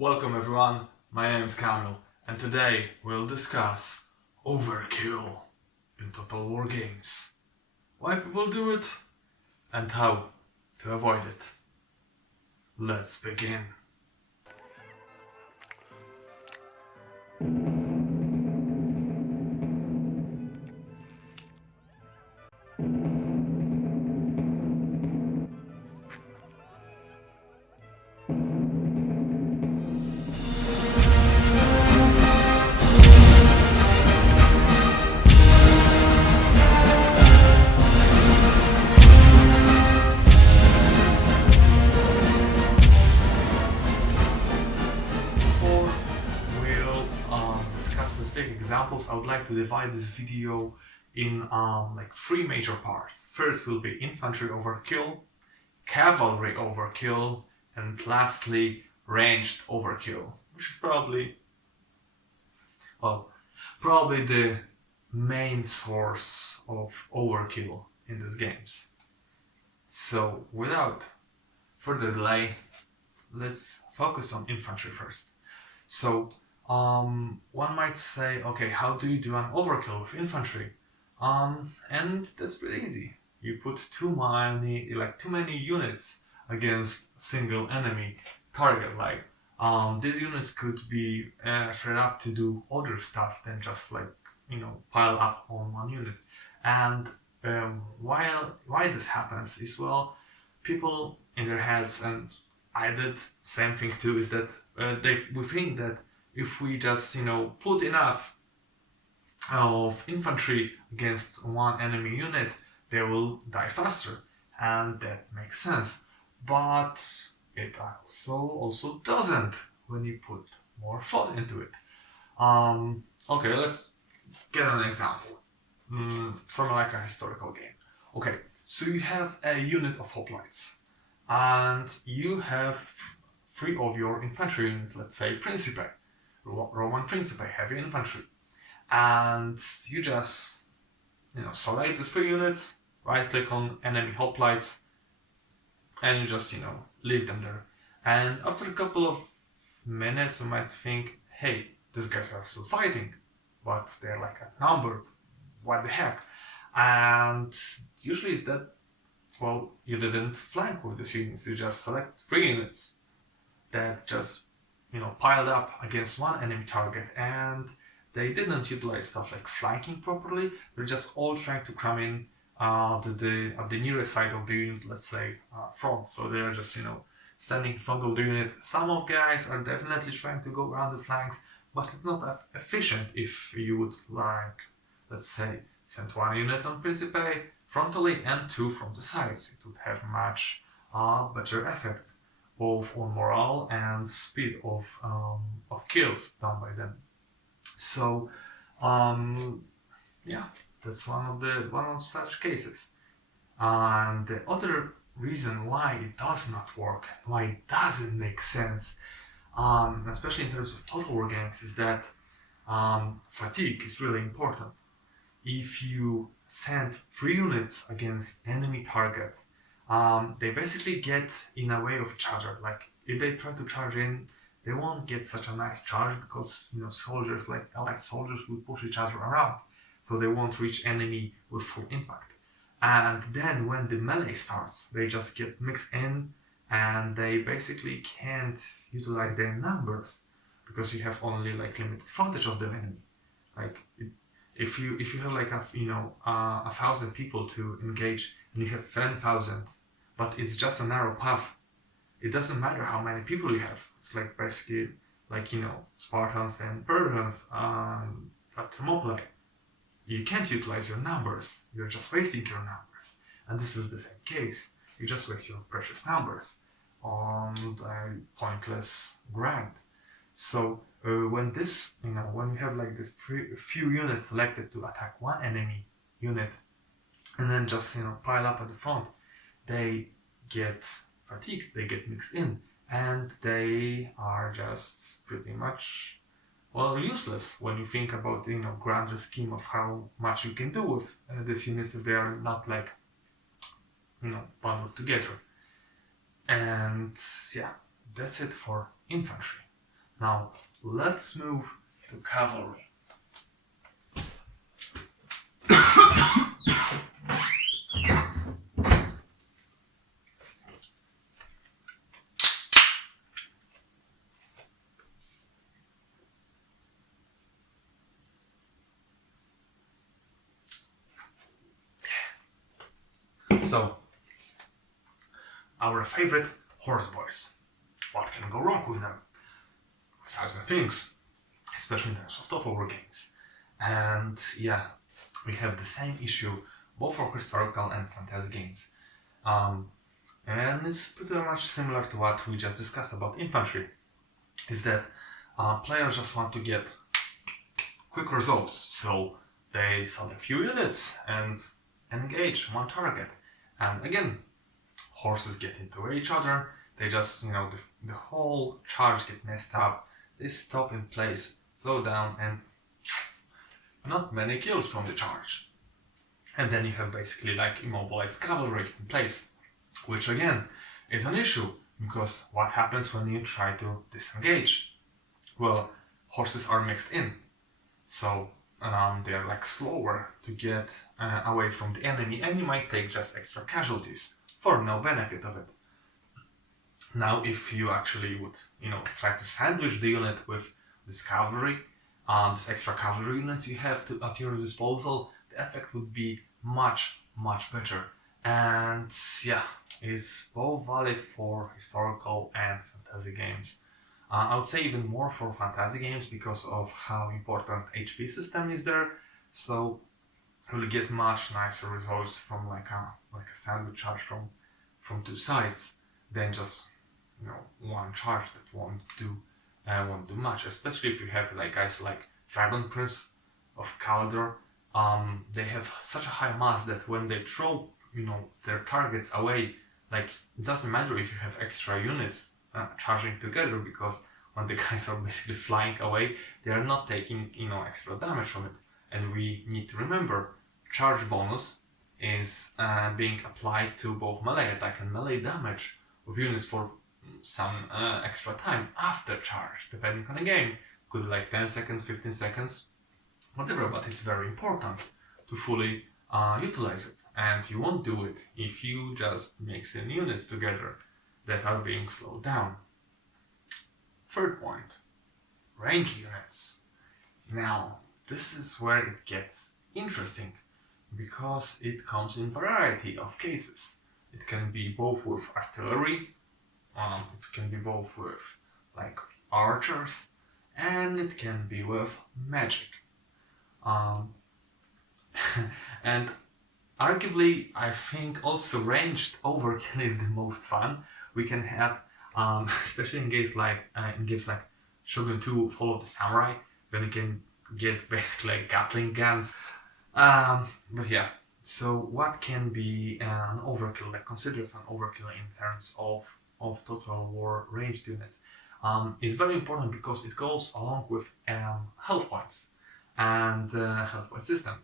Welcome everyone, my name is Kamil, and today we'll discuss Overkill in Total War games. Why people do it, and how to avoid it. Let's begin. Before we'll discuss specific examples, I would like to divide this video in three major parts. First will be Infantry Overkill, Cavalry Overkill, and lastly Ranged Overkill, which is probably the main source of overkill in these games. So without further delay, let's focus on infantry first. So one might say, okay, how do you do an overkill with infantry? And that's pretty easy. You put too many units against a single enemy target. These units could be set up to do other stuff than just pile up on one unit. And why this happens is, well, people in their heads, and I did the same thing too, is that we think that if we just put enough of infantry against one enemy unit, they will die faster, and that makes sense. But it also doesn't when you put more thought into it. Okay, let's get an example from a historical game. Okay, so you have a unit of hoplites, and you have three of your infantry units, let's say Principe, Roman Principe, heavy infantry, and you just select these three units, right click on enemy hoplites, and you just leave them there. And after a couple of minutes you might think, hey, these guys are still fighting, but they're outnumbered, what the heck? And usually it's that, well, you didn't flank with these units, you just select three units that just piled up against one enemy target, and they didn't utilize stuff like flanking properly. They're just all trying to come in at the nearest side of the unit, let's say front. So they're just standing in front of the unit. Some of guys are definitely trying to go around the flanks, but it's not efficient if you would let's say send one unit on Principe frontally and two from the sides. It would have much better effect both on morale and speed of kills done by them. So that's one of such cases. And the other reason why it does not work, why it doesn't make sense, especially in terms of Total War games, is that fatigue is really important. If you send three units against enemy target, they basically get in a way of charger. If they try to charge in, they won't get such a nice charge because soldiers, allied soldiers, will push each other around, so they won't reach enemy with full impact. And then when the melee starts, they just get mixed in, and they basically can't utilize their numbers because you have only limited frontage of the enemy. If you have 1,000 people to engage, and you have 10,000, but it's just a narrow path, it doesn't matter how many people you have. It's basically Spartans and Persians at Thermopylae. You can't utilize your numbers. You're just wasting your numbers. And this is the same case. You just waste your precious numbers on a pointless grind. So when you have this few units selected to attack one enemy unit, and then just pile up at the front, they get fatigued, they get mixed in, and they are just pretty much useless when you think about the grander scheme of how much you can do with these units if they are not bundled together. And yeah, that's it for infantry. Now let's move to cavalry. So, our favorite horse boys. What can go wrong with them? 1,000 things, especially in terms of top war games. And yeah, we have the same issue both for historical and fantasy games. And it's pretty much similar to what we just discussed about infantry. Is that players just want to get quick results, so they select few units and engage one target. And again, horses get into each other, they just, the whole charge get messed up, they stop in place, slow down, and not many kills from the charge. And then you have basically like immobilized cavalry in place, which again is an issue, because what happens when you try to disengage? Well, horses are mixed in, so they're like slower to get away from the enemy, and you might take just extra casualties for no benefit of it. Now, if you actually would, try to sandwich the unit with this cavalry, this extra cavalry units you have at your disposal, the effect would be much, much better. And yeah, it's both valid for historical and fantasy games. I would say even more for fantasy games because of how important HP system is there. So you'll get much nicer results from like a sandwich charge from two sides than just one charge that won't do much. Especially if you have like guys like Dragon Prince of Kaldor. They have such a high mass that when they throw their targets away, like it doesn't matter if you have extra units charging together, because when the guys are basically flying away, they are not taking extra damage from it. And we need to remember, charge bonus is being applied to both melee attack and melee damage of units for some extra time after charge, depending on the game. Could be like 10 seconds, 15 seconds, whatever, but it's very important to fully utilize it. And you won't do it if you just mix in units together that are being slowed down. Third point, ranged units. Now, this is where it gets interesting, because it comes in variety of cases. It can be both with artillery, it can be both with like archers, and it can be with magic. And arguably, I think also ranged overkill is the most fun. We can have, especially in games like Shogun 2 Fall of the Samurai, when you can get basically like Gatling guns. But yeah, so what can be an overkill, like considered an overkill in terms of Total War ranged units? Is very important because it goes along with health points and health point system.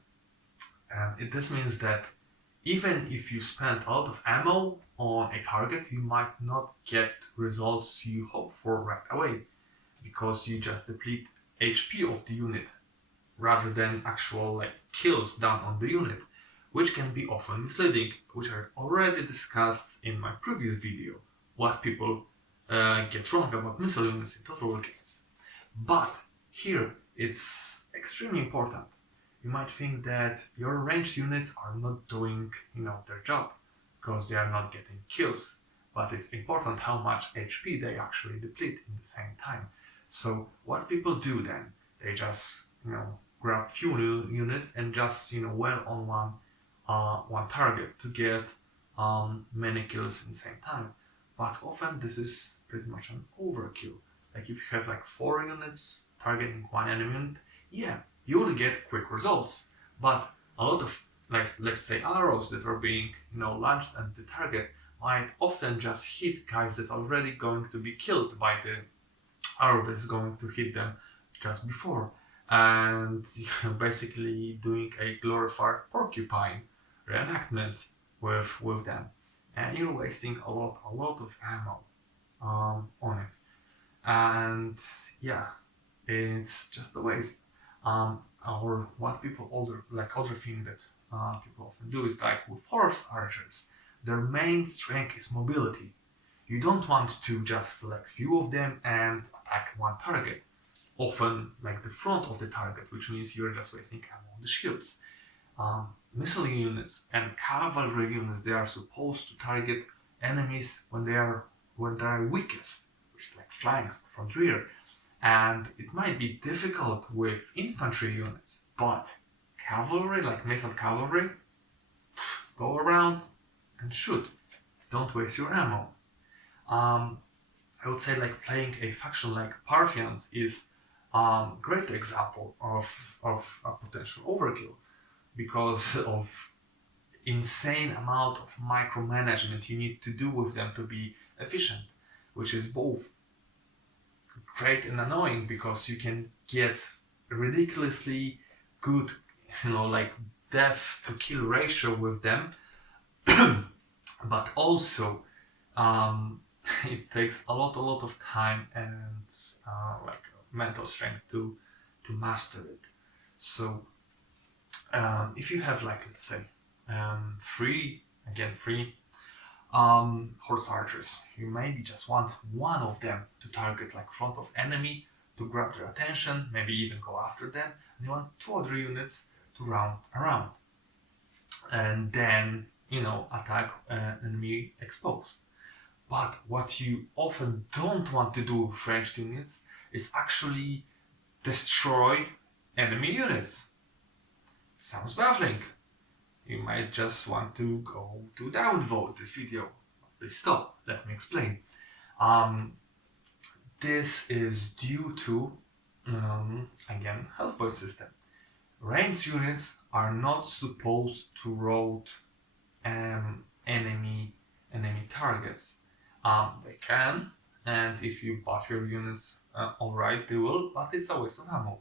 This means that even if you spend a lot of ammo on a target, you might not get results you hope for right away, because you just deplete HP of the unit rather than actual like kills done on the unit, which can be often misleading, which I already discussed in my previous video, what people get wrong about missile units in Total War games. But here it's extremely important. You might think that your ranged units are not doing their job because they are not getting kills, but it's important how much HP they actually deplete in the same time. So what people do then, they just grab few units and just well on one target to get many kills in the same time. But often this is pretty much an overkill. Like if you have like 4 units targeting one enemy unit, yeah, you will get quick results. But a lot of, like, let's say arrows that are being launched at the target might often just hit guys that are already going to be killed by the arrow that's going to hit them just before. And you're basically doing a glorified porcupine reenactment with them. And you're wasting a lot of ammo on it. And yeah, it's just a waste. Or what people other thing that people often do is like with horse archers, their main strength is mobility. You don't want to just select few of them and attack one target, often like the front of the target, which means you're just wasting ammo on the shields. Missile units and cavalry units, they are supposed to target enemies when they are weakest, which is like flanks, front, rear. And it might be difficult with infantry units, but cavalry, like missile cavalry, go around and shoot. Don't waste your ammo. Um, I would say like playing a faction like Parthians is a great example of a potential overkill because of insane amount of micromanagement you need to do with them to be efficient, which is both great and annoying because you can get ridiculously good, like death to kill ratio with them, but also it takes a lot of time and like mental strength to master it. So if you have like let's say three horse archers, you maybe just want one of them to target like front of enemy to grab their attention, maybe even go after them, and you want two other units to round around and then attack enemy exposed. But what you often don't want to do with ranged units is actually destroy enemy units. Sounds baffling. You might just want to go to downvote this video. Please stop, let me explain. This is due to, again, health point system. Ranged units are not supposed to road enemy targets. They can, and if you buff your units alright, they will, but it's a waste of ammo.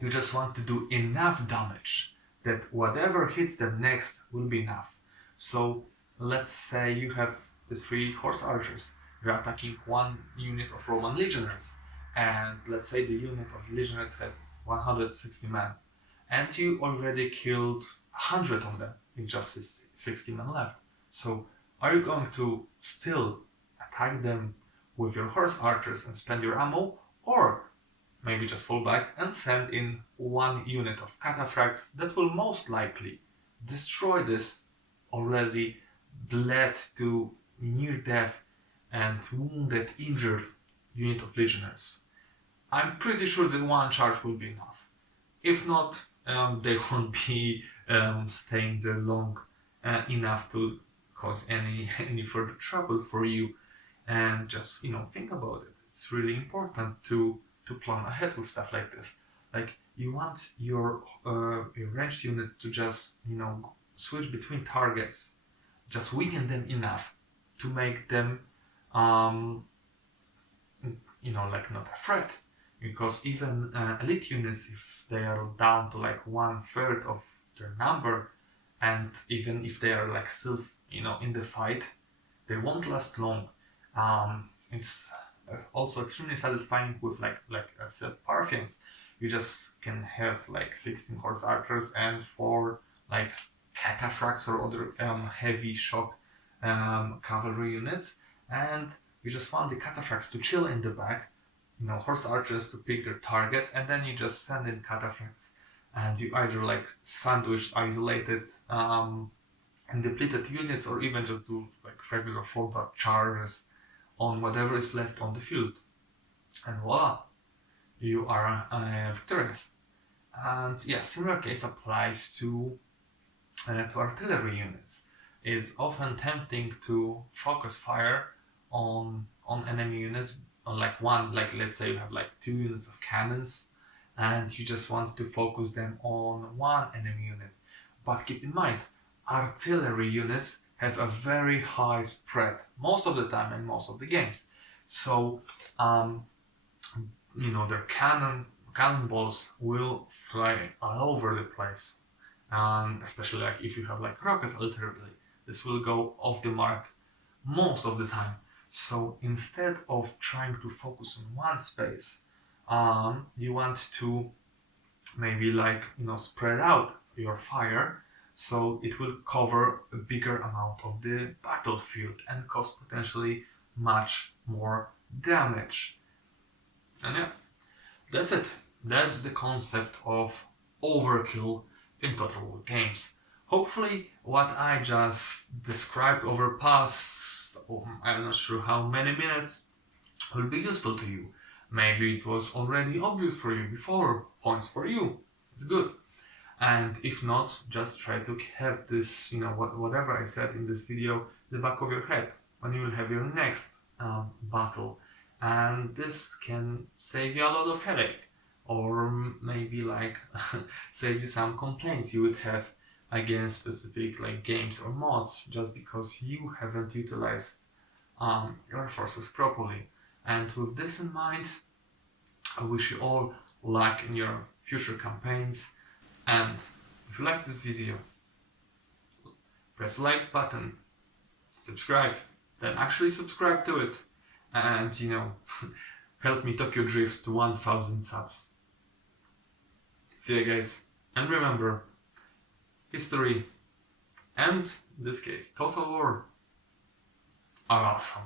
You just want to do enough damage that whatever hits them next will be enough. So let's say you have the 3 horse archers, you're attacking one unit of Roman legionaries, and let's say the unit of legionaries has 160 men, and you already killed 100 of them, with just 60 men left. So are you going to still attack them with your horse archers and spend your ammo, or maybe just fall back and send in one unit of cataphracts that will most likely destroy this already bled to near death and wounded, injured unit of legionnaires? I'm pretty sure that one charge will be enough. If not, they won't be staying there long enough to cause any further trouble for you. And just think about it. It's really important to plan ahead with stuff like this. Like you want your ranged unit to just switch between targets, just weaken them enough to make them like not a threat. Because even elite units, if they are down to like 1/3 of their number, and even if they are like still in the fight, they won't last long. It's also extremely satisfying with like I said, Parthians. You just can have like 16 horse archers and 4 like cataphracts or other heavy shock cavalry units, and you just want the cataphracts to chill in the back, horse archers to pick their targets, and then you just send in cataphracts, and you either like sandwich isolated and depleted units, or even just do like regular frontal charges on whatever is left on the field, and voila, you are victorious. And yeah, similar case applies to artillery units. It's often tempting to focus fire on enemy units, on like let's say you have like 2 units of cannons, and you just want to focus them on one enemy unit. But keep in mind, artillery units have a very high spread most of the time in most of the games. So their cannonballs will fly all over the place, especially like if you have like rocket artillery. This will go off the mark most of the time. So instead of trying to focus on one space, you want to maybe spread out your fire so it will cover a bigger amount of the battlefield and cause potentially much more damage. And yeah, that's it. That's the concept of overkill in Total War games. Hopefully what I just described over past, I'm not sure how many minutes, will be useful to you. Maybe it was already obvious for you before, points for you. It's good. And if not, just try to have this, whatever I said in this video, in the back of your head when you will have your next battle. And this can save you a lot of headache, or maybe save you some complaints you would have against specific games or mods just because you haven't utilized your forces properly. And with this in mind, I wish you all luck in your future campaigns. And if you like this video, press the like button, subscribe, then actually subscribe to it, and help me Tokyo Drift to 1000 subs. See ya guys, and remember, history and in this case Total War are awesome.